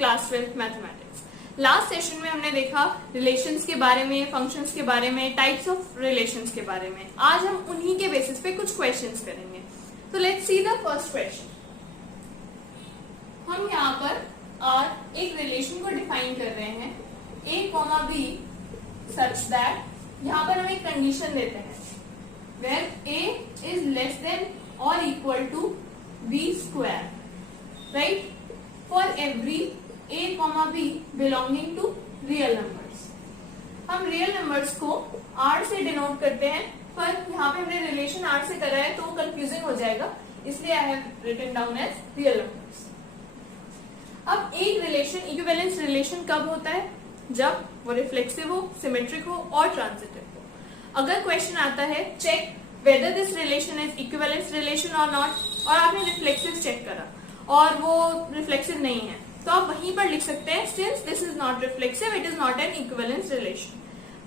Class 12 mathematics. Last session में हमने देखा रिलेशंस के बारे में, फंक्शंस के बारे में, टाइप्स ऑफ रिलेशंस के बारे में। आज हम उन्हीं के बेसिस पे कुछ क्वेश्चंस करेंगे। तो let's see the first question. हम यहाँ पर एक रिलेशन को डिफाइन कर रहे हैं a, b सच दैट, यहाँ पर हम एक कंडीशन देते हैं where a is less than or equal to b square, right, for every a, b belonging to real numbers. हम रियल नंबर्स को r से डिनोट करते हैं, पर यहाँ पे हमने रिलेशन r से करा है तो कंफ्यूजिंग हो जाएगा, इसलिए I have written down as real numbers. अब एक रिलेशन, इक्विवेलेंस रिलेशन कब होता है? जब वो रिफ्लेक्सिव हो, सिमेट्रिक हो और ट्रांजिटिव हो। अगर क्वेश्चन आता है check whether this relation is equivalence relation और नॉट, और आपने रिफ्लेक्सिव चेक करा और वो रिफ्लेक्सिव नहीं है, तो आप वहीं पर लिख सकते हैं since this is not reflexive it is not an equivalence relation.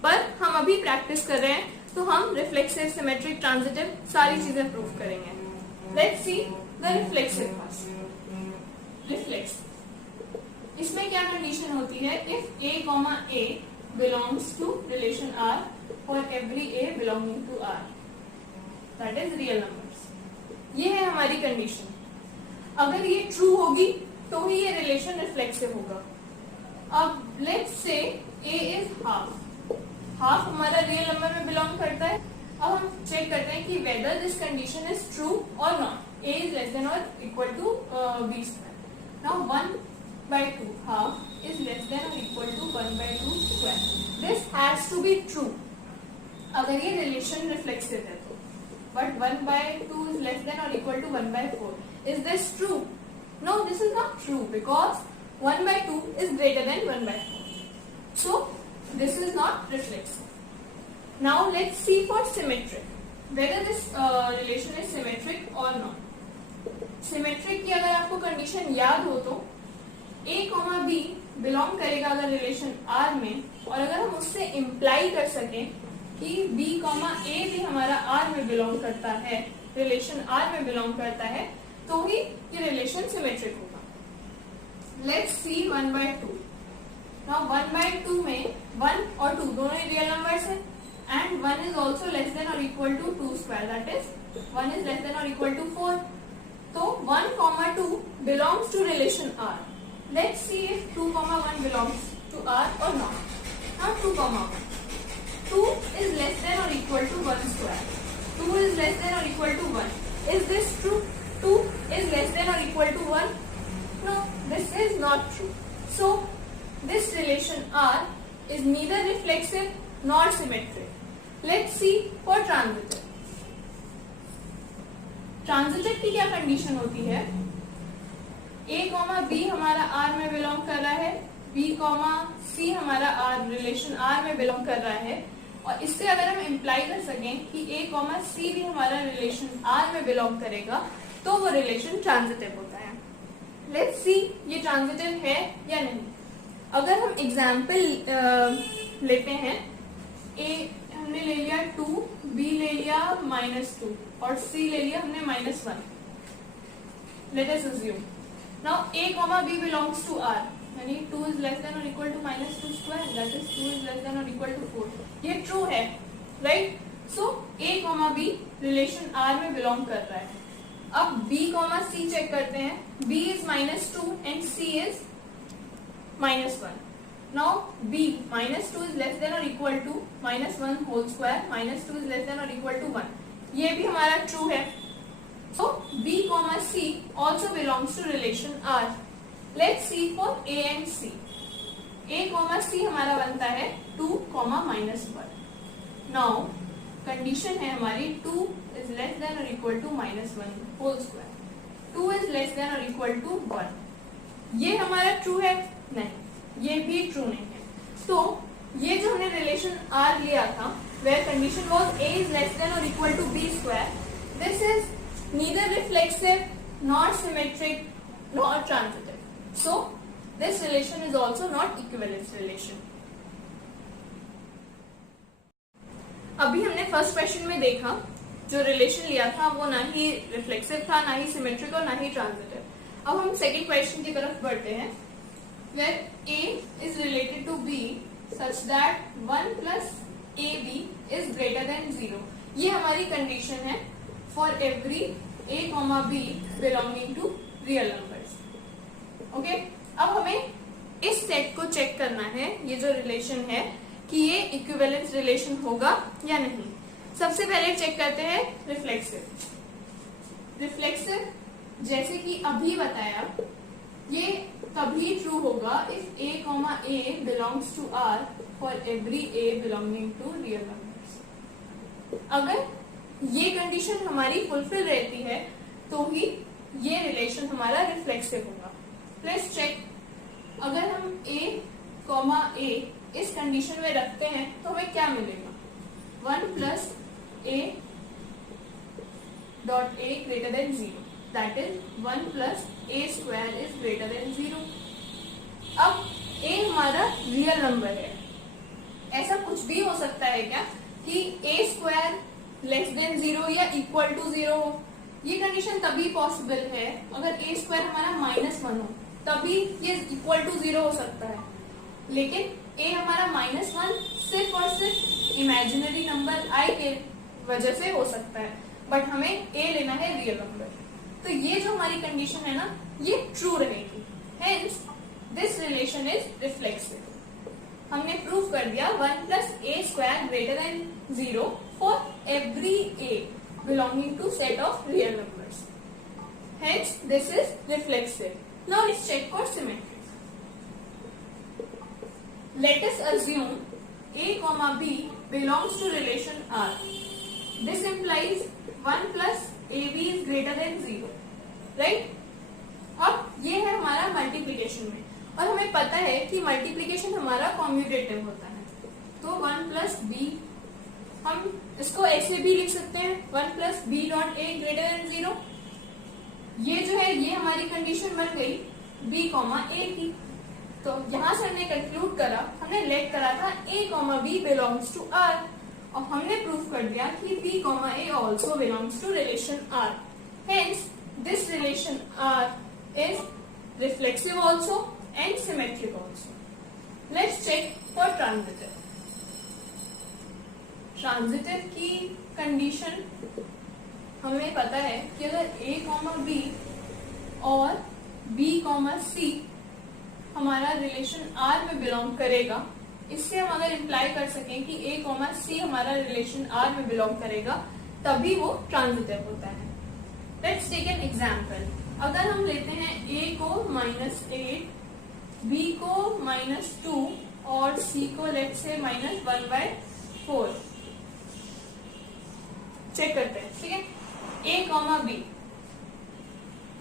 पर हम अभी प्रैक्टिस कर रहे हैं तो हम रिफ्लेक्सिव, सिमेट्रिक, ट्रांजिटिव सारी चीजें प्रूव करेंगे। Let's see the reflexive first. Reflexive, इसमें क्या कंडीशन होती है? If a, belongs to relation r for every a belonging to r, that is real numbers. ये है हमारी कंडीशन। अगर ये ट्रू होगी तो ही ये रिलेशन रिफ्लेक्सिव होगा। अब let's say a is half, half हमारा रियल नंबर में बिलोंग करता है। अब हम चेक करते हैं कि whether this condition is true or not. a is less than or equal to b square. Now 1/2 half is less than or equal to 1/2 square. This has to be true अगर ये relation reflexive है तो। But 1/2 is less than or equal to 1/4. Is this true? No, this is not true because 1/2 is greater than 1/4. So this is not reflexive. Now let's see for symmetric. Whether this relation is symmetric or not. Symmetric की अगर आपको condition याद हो तो a, b belong करेगा अगर relation r में, और अगर हम उससे इम्प्लाई कर सकें कि b, a भी हमारा r में बिलोंग करता है, रिलेशन r में बिलोंग करता है, तो ही ये रिलेशन सिमेट्रिक होगा। Let's see 1/2। नाउ 1/2 में 1 और 2 दोनों ही रियल नंबर्स हैं and 1 is also less than or equal to 2 square, that is 1 is less than or equal to 4। तो 1, 2 belongs to relation r। Let's see if 2, 1 belongs to R or not. Now 2, 1. 2 is less than or equal to 1 square. 2 is less than or equal to 1. Is this true? 2 is less than or equal to 1? No, this is not true. So, this relation R is neither reflexive nor symmetric. Let's see for transitive. Transitive की क्या condition होती है? a, b हमारा r में belong कर रहा है, b, c हमारा r रिलेशन r में बिलोंग कर रहा है, और इससे अगर हम इम्प्लाई कर सकें कि a, c भी हमारा रिलेशन r में बिलोंग करेगा तो वो रिलेशन ट्रांजिटिव होता है। लेट्स सी ये ट्रांजिटिव है या नहीं। अगर हम एग्जाम्पल लेते हैं, a हमने ले लिया 2, b ले लिया -2 और c ले लिया हमने -1। Let us assume now a, b belongs to r, यानी 2 is less than or equal to -2 square, that is 2 is less than or equal to 4। ये ट्रू है, right? So a, b relation r में belong कर रहा है। अब b, c check करते हैं। b is -2 and c is -1। now b -2 is less than or equal to -1 whole square, -2 is less than or equal to 1, ये भी हमारा ट्रू है। So b, c also belongs to relation R. Let's see for a and c. a, c हमारा बनता है 2, -1। Now condition है हमारी 2 is less than or equal to -1 whole square. 2 is less than or equal to 1. ये हमारा true है? नहीं, ये भी ट्रू नहीं है। तो ये जो हमने रिलेशन R लिया था where condition was a is less than or equal to b square, this is neither reflexive nor symmetric nor transitive. So this relation is also not equivalence relation. अभी हमने फर्स्ट क्वेश्चन में देखा जो relation लिया था वो ना ही reflexive था, ना ही सिमेट्रिक और ना ही ट्रांजिटिव। अब हम सेकंड क्वेश्चन की तरफ बढ़ते हैं। where A is related to B such that 1 plus AB is greater than 0. ये हमारी कंडीशन है for every A, B belonging to real numbers. Okay, अब हमें इस सेट को चेक करना है, ये जो रिलेशन है कि ये इक्विवेलेंस रिलेशन होगा या नहीं. सबसे पहले चेक करते हैं रिफ्लेक्सिव. रिफ्लेक्सिव जैसे कि अभी बताया, ये तभी ट्रू होगा if A, belongs to R for every A belonging to real numbers. अगर ये कंडीशन हमारी फुलफिल रहती है तो ही ये रिलेशन हमारा रिफ्लेक्सिव होगा. Let's check. अगर हम A, इस कंडीशन में रखते हैं तो हमें क्या मिलेगा? 1 plus A dot A greater than 0. That is 1 plus A square is greater than 0. अब A हमारा रियल नंबर है. ऐसा कुछ भी हो सकता है क्या कि A स्क्वायर लेस देन 0 या इक्वल टू 0 हो? ये कंडीशन तभी पॉसिबल है अगर A स्क्वायर हमारा -1 हो, तभी ये इक्वल टू 0 हो सकता है. लेकिन A हमारा -1 सिर्फ और सिर्फ इमेजिनरी नंबर I के वजह से हो सकता है, बट हमें A लेना है रियल नंबर. तो ये जो हमारी कंडीशन है ना, ये ट्रू रहेगी. Hence this relation is reflexive. हमने प्रूव कर दिया 1 plus A square greater than 0 for every A belonging to set of real numbers. Hence this is reflexive. Now let's check for symmetry. Let us assume A, B belongs to relation R. This implies 1 plus AB is greater than 0. Right? अब ये है हमारा multiplication में, और हमें पता है कि मल्टीप्लिकेशन हमारा कॉम्यूटेटिव होता है. तो 1 plus B, हम इसको ऐसे भी लिख सकते हैं 1 plus B dot A greater than 0. ये जो है ये हमारी कंडीशन बन गई B, A की. तो यहां से हमने कंक्लूड करा, हमने लेट करा था A, B belongs to R, और हमने प्रूव कर दिया कि B, A also belongs to relation R. Hence this relation R is reflexive also and symmetric also. Let's check for transitive. Transitive की कंडीशन हमें पता है कि अगर A, B और B, C हमारा रिलेशन R में बिलोंग करेगा, इससे हम अगर इम्प्लाई कर सकें कि A, C हमारा रिलेशन R में बिलोंग करेगा, तभी वो ट्रांजिटिव होता है. Let's take an example. अगर हम लेते हैं A को -8, B को -2 और C को लेट्स से -1/4. चेक करते हैं. ठीक है, A, B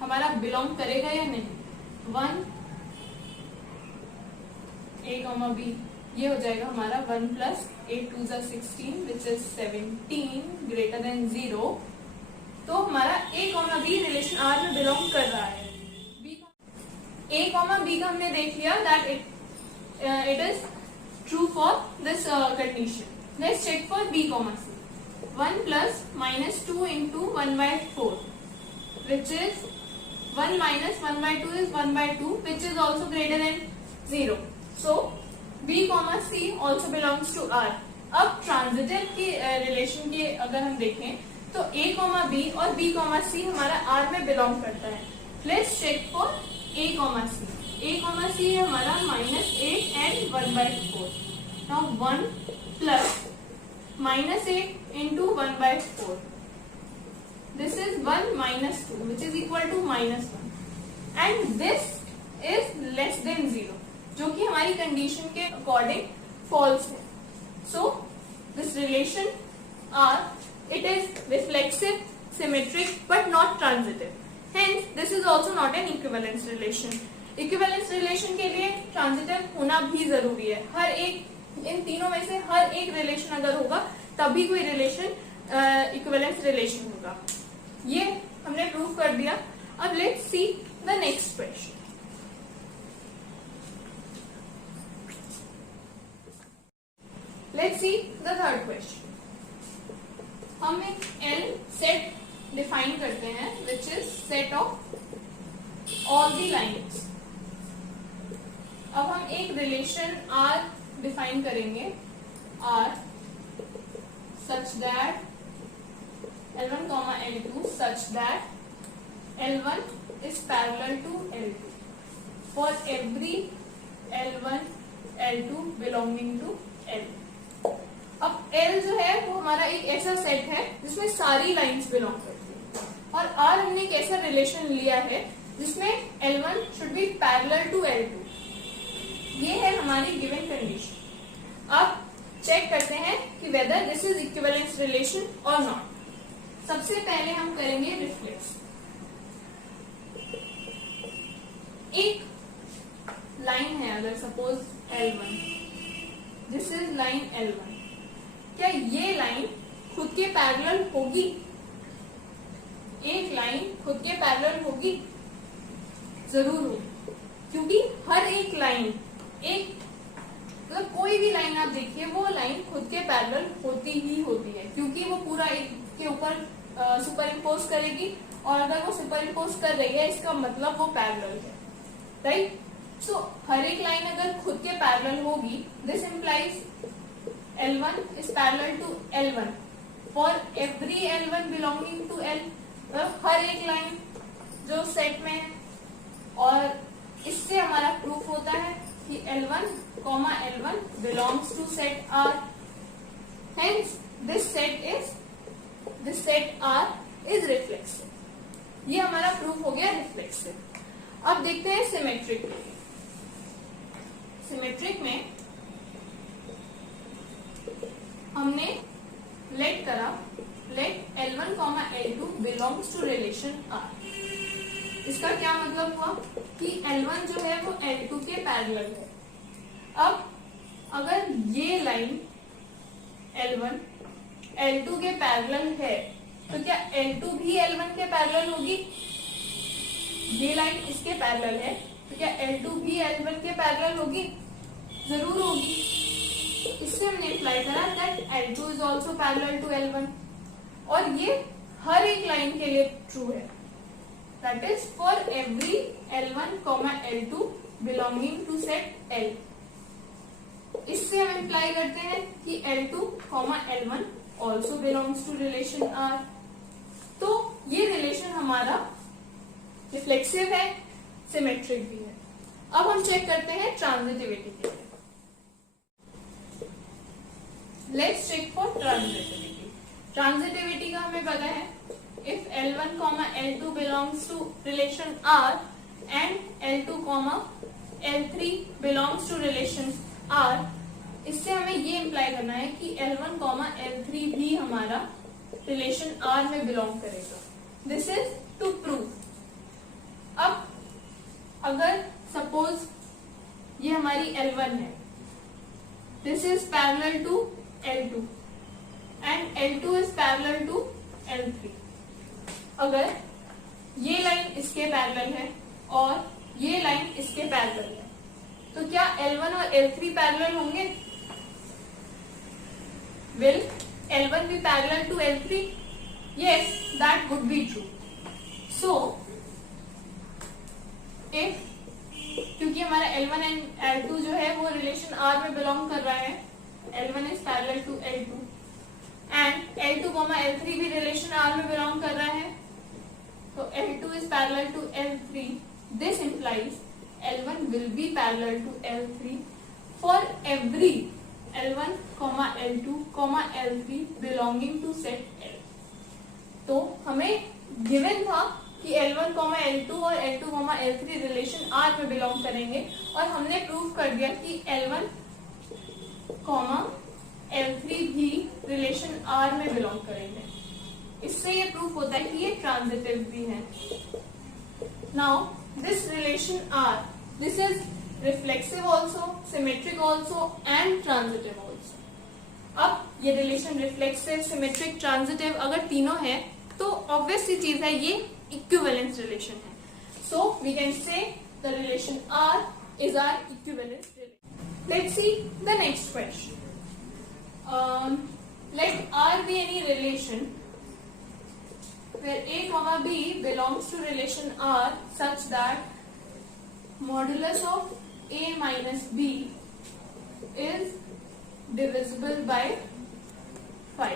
हमारा बिलोंग करेगा या नहीं? 1 A, B ये हो जाएगा हमारा 1 plus 8 2 16 which is 17 greater than 0. तो हमारा A, B रिलेशन R में बिलोंग कर रहा है. A, B का हमने देख लिया that it is true for this condition. Let's check for B, C. 1 plus -2 into 1/4 which is 1 minus 1/2 is 1/2 which is also greater than 0. So B, C also belongs to R. अब transitive की relation के अगर हम देखें तो A, B और B, C हमारा R में बिलोंग करता है. Let's check for A, C. A, C हमारा -8 and 1/4. Now 1 plus -8 into 1/4. This is 1 minus 2 which is equal to -1. And this is less than 0. जो कि हमारी कंडीशन के अकॉर्डिंग फॉल्स है. So this relation R, it is reflexive, symmetric but not transitive. Hence this is also not an equivalence relation. Equivalence relation के लिए transitive होना भी जरूरी है. हर एक इन तीनों में से हर एक रिलेशन अगर होगा तभी कोई रिलेशन इक्विवेलेंस रिलेशन होगा. ये हमने प्रूव कर दिया. अब let's see the next question. Let's see the third question. हम एक L set define करते हैं which is set of all the lines. अब हम एक रिलेशन आर डिफाइन करेंगे, R such that L1, L2 such that L1 is parallel to L2 for every L1, L2 belonging to L. अब L जो है वो हमारा एक ऐसा सेट है जिसमें सारी लाइंस बिलोंग करती है, और R हमने एक ऐसा रिलेशन लिया है जिसमें L1 should be parallel to L2. ये है हमारी गिवन कंडीशन. अब चेक करते हैं कि whether this is equivalence relation और नॉट. सबसे पहले हम करेंगे रिफ्लेक्स. एक लाइन है अगर suppose L1, this is line L1. क्या ये लाइन खुद के पैरेलल होगी? एक लाइन खुद के पैरेलल होगी? जरूर होगी, क्योंकि हर एक लाइन, एक मतलब कोई भी लाइन आप देखिए वो लाइन खुद के पैरेलल होती ही होती है, क्योंकि वो पूरा एक के ऊपर सुपर इम्पोज करेगी, और अगर वो सुपर इम्पोज कर रही है इसका मतलब वो पैरेलल है, राइट? सो हर एक लाइन अगर खुद के पैरेलल होगी, this implies L1 is parallel to L1 for every L1 belonging to L. हर एक लाइन जो सेट में है, और इससे हमारा प्रूफ होता है कि L1, L1 belongs to set R. Hence this set R is reflexive. ये हमारा प्रूफ हो गया रिफ्लेक्सिव. अब देखते हैं सिमेट्रिक. सिमेट्रिक में हमने लेट करा, late L1, L2 belongs to relation R. इसका क्या मतलब हुआ कि L1 जो है वो L2 के पैरेलल है. अब अगर ये लाइन L1 L2 के पैरेलल है तो क्या L2 भी L1 के पैरेलल होगी? ये लाइन इसके पैरेलल है तो क्या L2 भी L1 के पैरेलल होगी? जरूर होगी. इससे हमने अप्लाई करा that L2 is also parallel to L1, और ये हर एक लाइन के लिए ट्रू है. That is for every L1, L2 belonging to set L. इससे हम अप्लाई करते हैं कि L2, L1 also belongs to relation R. तो ये रिलेशन हमारा रिफ्लेक्सिव है, सिमेट्रिक भी है. अब हम चेक करते हैं ट्रांजिटिविटी के लिए. Let's check for transitivity. Transitivity का हमें पता है, if L1, L2 belongs to relation R and L2, L3 belongs to relation R, इससे हमें ये इम्प्लाई करना है कि L1, L3 भी हमारा रिलेशन R में बिलोंग करेगा. This is to prove. अब अगर सपोज ये हमारी L1 है, this is parallel to L2 and L2 is parallel to L3. अगर ये लाइन इसके पैरेलल है और ये लाइन इसके पैरेलल है, तो क्या L1 और L3 पैरेलल होंगे? Will L1 be parallel to L3? Yes, that would be true. So, if क्योंकि हमारा L1 and L2 जो है वो रिलेशन R में बिलोंग कर रहा है, L1 is parallel to L2 and L2, L3 भी रिलेशन R में बिलोंग कर रहा है, तो L2 is parallel to L3. This implies L1 will be parallel to L3 for every L1, L2, L3 belonging to set L. तो हमें given था कि L1, L2 और L2, L3 रिलेशन R में बिलोंग करेंगे, और हमने प्रूव कर दिया कि L1, L3 भी रिलेशन R में बिलोंग करेंगे. इससे ये प्रूफ होता है कि ये ट्रांजिटिव भी है. Now this relation R, this is reflexive also, symmetric also and transitive also. अब ये रिलेशन रिफ्लेक्सिव, सिमेट्रिक, ट्रांजिटिव अगर तीनों है तो ऑब्वियस सी चीज है, ये इक्विवेलेंस रिलेशन है. So we can say the relation R is our equivalence relation. Let's see the next question. Let R be any relation where A, B belongs to relation R such that modulus of a minus b is divisible by 5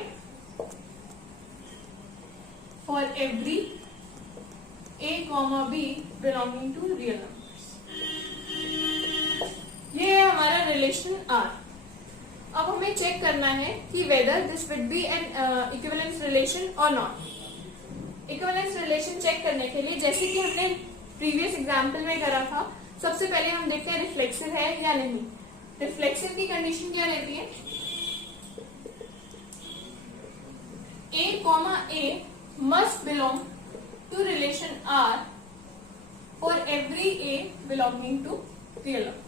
for every a comma b belonging to real numbers. ये है हमारा relation R. अब हमें check करना है कि whether this would be an equivalence relation और नॉट. इक्विवेलेंस रिलेशन चेक करने के लिए जैसे कि हमने प्रीवियस एग्जाम्पल में करा था, सबसे पहले हम देखते हैं रिफ्लेक्सिव है या नहीं. रिफ्लेक्सिव की कंडीशन क्या रहती है? A comma A must belong to relation R for every A belonging to real numbers.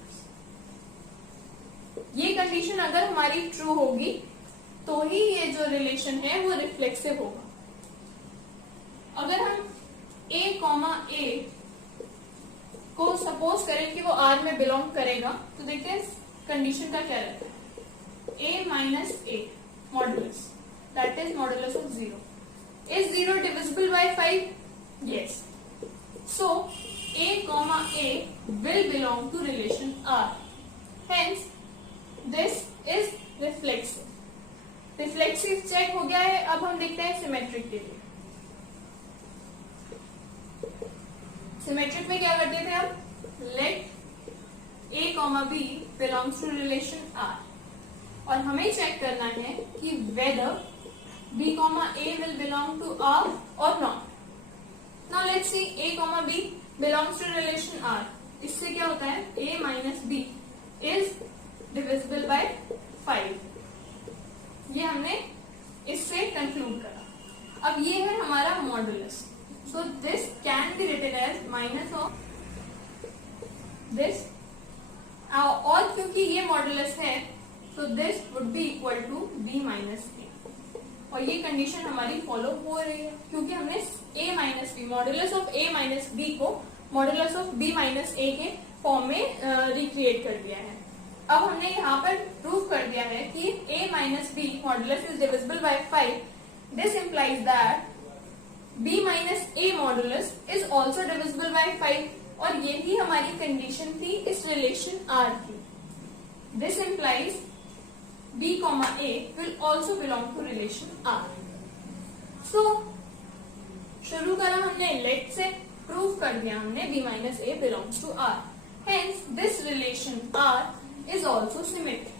ये कंडीशन अगर हमारी ट्रू होगी तो ही ये जो रिलेशन है वो रिफ्लेक्सिव होगा. अगर हम A comma A को सपोज करें कि वो R में बिलोंग करेगा तो देखते हैं कंडीशन का क्या रहता है. A minus A modulus, that is modulus of 0. Is 0 divisible by 5? Yes. So A comma A will belong to relation R. Hence this is reflexive. Reflexive check हो गया है. अब हम देखते हैं सिमेट्रिक के लिए. सिमेट्रिक में क्या करते थे हम? Let A comma B belongs to relation R. और हमें चेक करना है कि whether B comma A will belong to R or not. Now let's see A comma B belongs to relation R. इससे क्या होता है? A minus B is divisible by 5. ये हमने इससे कंक्लूड करा. अब ये है हमारा modulus. So this can be written as minus of this. और क्योंकि ये मॉडुलस है so this would be equal to B minus A. और ये कंडीशन हमारी फॉलो हो रही है क्योंकि हमने A minus B, modulus of A minus B को modulus of B minus A के फॉर्म में रिक्रिएट कर दिया है. अब हमने यहाँ पर प्रूव कर दिया है कि A minus B modulus is divisible by 5. This implies that B minus A modulus is also divisible by 5. और यही हमारी कंडीशन थी इस रिलेशन R की. This implies B comma A will also belong to relation R. So शुरू करा हमने late से, प्रूव कर दिया हमने B minus A belongs to R. Hence this relation R is also symmetric.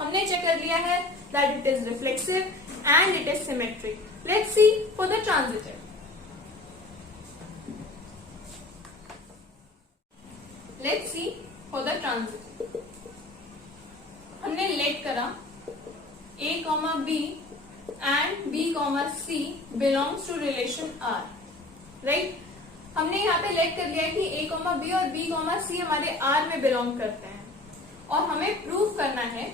हमने चेक कर लिया है that it is reflexive and it is symmetric. Let's see for the transitive. Let's see for the transitive. हमने late करा A comma B and B comma C belongs to relation R. Right? हमने यहाँ पे late कर लिया है कि A comma B और B comma C हमारे R में बिलोंग करते हैं और हमें प्रूव करना है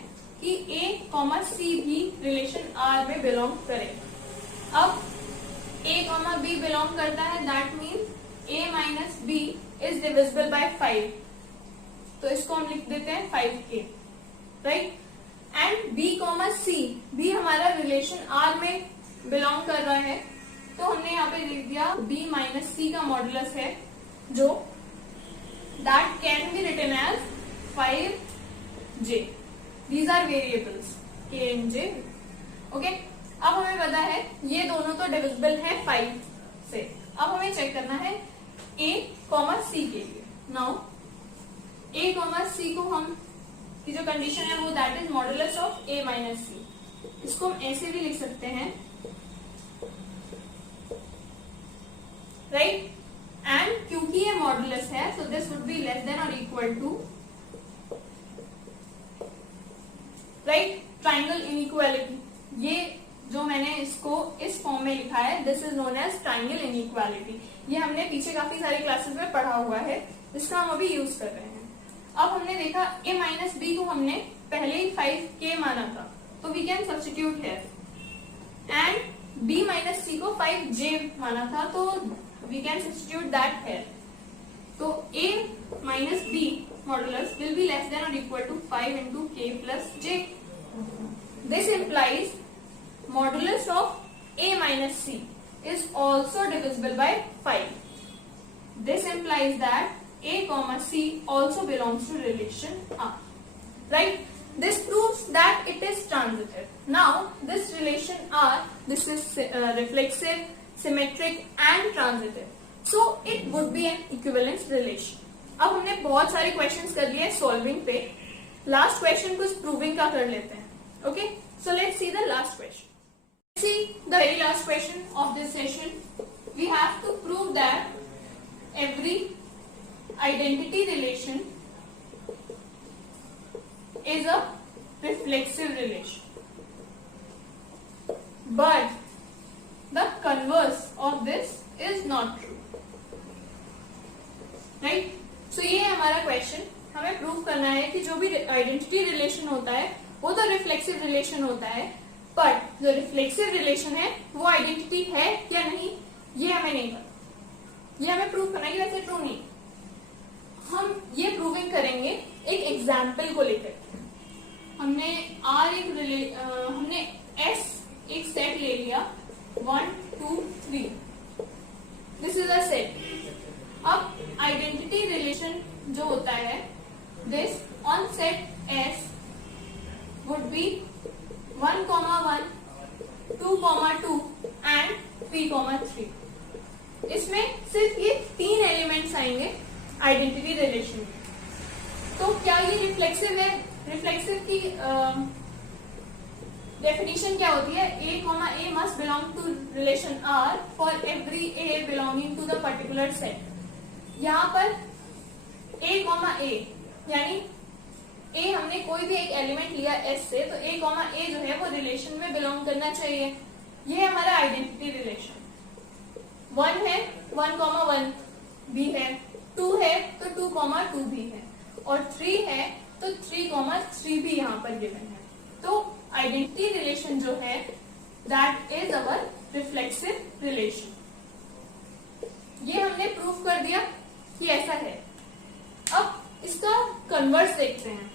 कि A comma C भी रिलेशन R में बिलोंग करेगा. अब A comma B बिलोंग करता है, that means A minus B is divisible by 5. तो इसको हम लिख देते हैं 5A. Right? And B comma C भी हमारा रिलेशन R में बिलोंग कर रहा है तो हमने यहाँ पे लिख दिया B minus C का मॉडुलस है जो that can be written as 5J. These are variables K and J. Okay, अब हमें पता है ये दोनों तो डिविजिबल है 5 से. अब हमें चेक करना है A comma C के लिए. नाउ A comma C को हम की जो कंडीशन है वो that is modulus of A minus C. इसको हम ऐसे भी लिख सकते हैं, राइट? एंड क्योंकि ये मॉडुलस है so this would be less than or equal to, right, triangle inequality. ये जो मैंने इसको इस फॉर्म में लिखा है this is known as triangle inequality. ये हमने पीछे काफी सारी क्लासेस में पढ़ा हुआ है, इसका हम अभी यूज कर रहे हैं. अब हमने देखा A minus B को हमने पहले ही 5K माना था तो we can substitute here. And B minus C को 5J माना था तो we can substitute that here. तो A minus B modulus will be less than or equal to 5 into K plus J. This implies modulus of A minus C is also divisible by 5. This implies that A comma C also belongs to relation R. Right? This proves that it is transitive. Now, this relation R, this is reflexive, symmetric and transitive. So, it would be an equivalence relation. अब हमने बहुत सारे questions कर लिए solving पे. Last question कुछ proving का कर लेते हैं. Okay, so let's see the last question. See the very last question of this session. We have to prove that every identity relation is a reflexive relation, but the converse of this is not true. Right? So ये है हमारा question. हमें prove करना है कि जो भी identity relation होता है वो तो रिफ्लेक्सिव रिलेशन होता है, बट जो रिफ्लेक्सिव रिलेशन है वो आइडेंटिटी है या नहीं ये हमें नहीं पता. ये हमें प्रूव करना है कि वैसे ट्रू नहीं. हम ये प्रूविंग करेंगे एक एग्जाम्पल को लेकर. हमने हमने S एक सेट ले लिया 1 2 3. This is a set. अब आइडेंटिटी रिलेशन जो होता है this on set S would be 1, 1, 2, 2 and 3, 3. इसमें सिर्फ ये 3 एलिमेंट्स आएंगे आइडेंटिटी रिलेशन में. तो क्या ये रिफ्लेक्सिव है? रिफ्लेक्सिव की डेफिनेशन क्या होती है? A must belong to relation R for every A belonging to the particular set. यहाँ पर A, यानी A हमने कोई भी एक एलिमेंट लिया S से, तो A जो है वो रिलेशन में बिलोंग करना चाहिए. ये हमारा आइडेंटिटी रिलेशन. 1 है 1, 1 भी है. 2 है तो 2, 2 भी है. और 3 है तो 3, 3 भी यहाँ पर गिवन है. तो आइडेंटिटी रिलेशन जो है that is our reflexive relation. ये हमने प्रूव कर दिया कि ऐसा है. अब इसका कन्वर्स देखते हैं.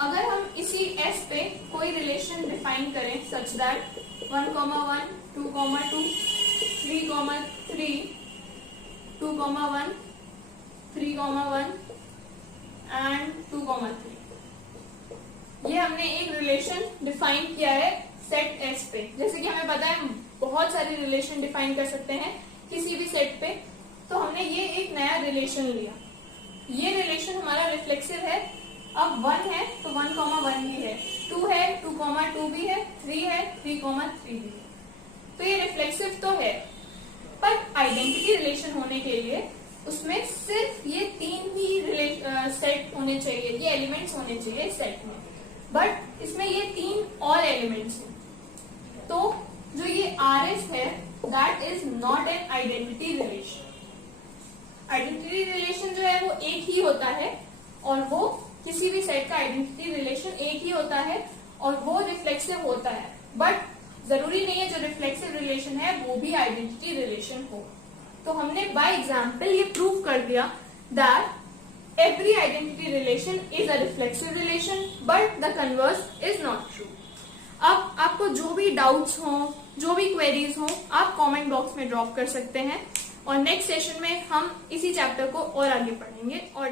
अगर हम इसी S पे कोई रिलेशन डिफाइन करें सच दैट 1, 1, 2, 2, 3, 3, 2, 1, 3, 1 एंड 2, 3. ये हमने एक रिलेशन डिफाइन किया है सेट S पे. जैसे कि हमें पता है बहुत सारे रिलेशन डिफाइन कर सकते हैं किसी भी सेट पे. तो हमने ये एक नया रिलेशन लिया. ये रिलेशन हमारा रिफ्लेक्सिव है. अब 1 है तो 1, 1 भी है. 2 है 2, 2 भी है. 3 है 3, 3 भी है. तो ये रिफ्लेक्सिव तो है, पर आइडेंटिटी रिलेशन होने के लिए उसमें सिर्फ ये 3 ही सेट होने चाहिए, ये एलिमेंट्स होने चाहिए सेट में. बट इसमें ये 3 और एलिमेंट्स हैं. तो जो ये RS है that is not an identity relation. Identity relation जो है वो एक ही होता है और वो किसी भी सेट का आइडेंटिटी रिलेशन एक ही होता है और वो रिफ्लेक्सिव होता है. बट जरूरी नहीं है जो रिफ्लेक्सिव रिलेशन है वो भी आइडेंटिटी रिलेशन हो. तो हमने बाय एग्जांपल ये प्रूव कर दिया that every identity relation is a reflexive relation but the converse is not true. अब आपको जो भी डाउट्स हो, जो भी क्वेरीज हो, आप कमेंट बॉक्स में ड्रॉप कर सकते हैं और नेक्स्ट सेशन में हम इसी चैप्टर को और आगे पढ़ेंगे और